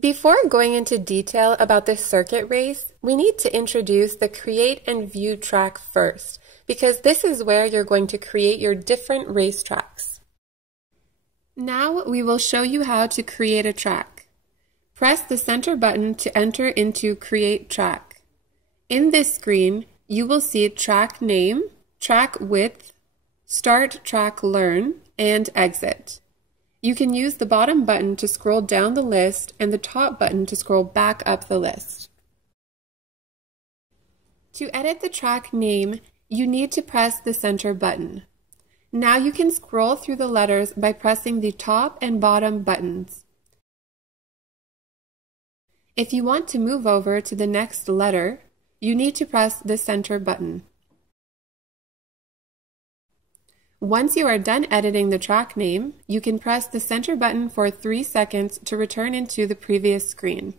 Before going into detail about the circuit race, we need to introduce the Create and View track first, because this is where you're going to create your different race tracks. Now we will show you how to create a track. Press the center button to enter into Create Track. In this screen, you will see track name, track width, start track learn, and exit. You can use the bottom button to scroll down the list and the top button to scroll back up the list. To edit the track name, you need to press the center button. Now you can scroll through the letters by pressing the top and bottom buttons. If you want to move over to the next letter, you need to press the center button. Once you are done editing the track name, you can press the center button for 3 seconds to return into the previous screen.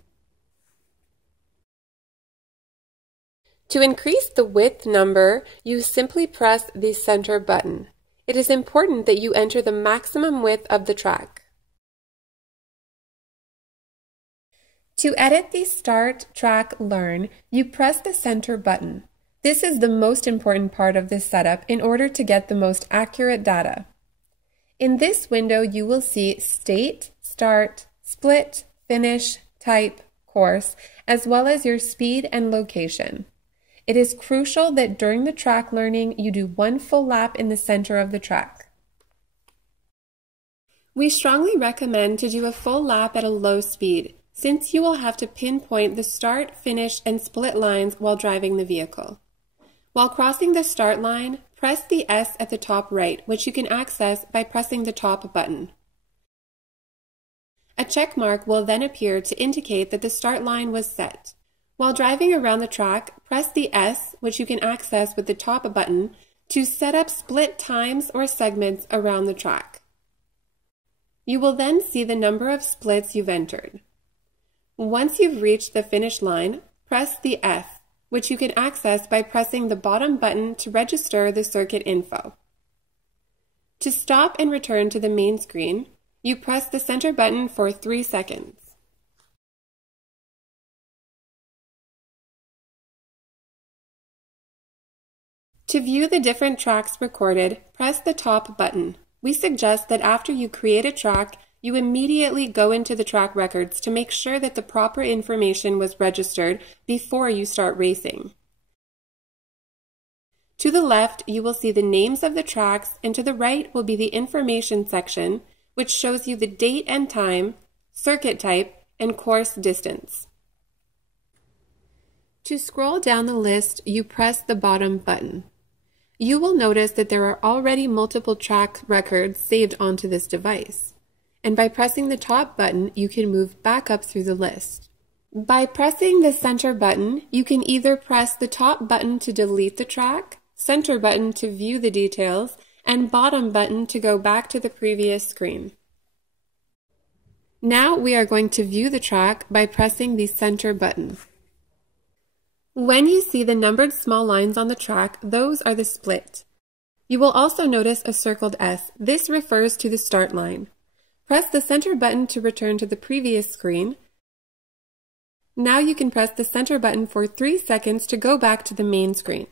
To increase the width number, you simply press the center button. It is important that you enter the maximum width of the track. To edit the Start Track Learn, you press the center button. This is the most important part of this setup in order to get the most accurate data. In this window, you will see State, Start, Split, Finish, Type, Course, as well as your speed and location. It is crucial that during the track learning, you do 1 full lap in the center of the track. We strongly recommend to do a full lap at a low speed, since you will have to pinpoint the start, finish, and split lines while driving the vehicle. While crossing the start line, press the S at the top right, which you can access by pressing the top button. A check mark will then appear to indicate that the start line was set. While driving around the track, press the S, which you can access with the top button, to set up split times or segments around the track. You will then see the number of splits you've entered. Once you've reached the finish line, press the F, which you can access by pressing the bottom button to register the circuit info. To stop and return to the main screen, you press the center button for 3 seconds. To view the different tracks recorded, press the top button. We suggest that after you create a track, you immediately go into the track records to make sure that the proper information was registered before you start racing. To the left, you will see the names of the tracks, and to the right will be the information section, which shows you the date and time, circuit type, and course distance. To scroll down the list, you press the bottom button. You will notice that there are already multiple track records saved onto this device. And by pressing the top button, you can move back up through the list. By pressing the center button, you can either press the top button to delete the track, center button to view the details, and bottom button to go back to the previous screen. Now we are going to view the track by pressing the center button. When you see the numbered small lines on the track, those are the split. You will also notice a circled S. This refers to the start line. Press the center button to return to the previous screen. Now you can press the center button for 3 seconds to go back to the main screen.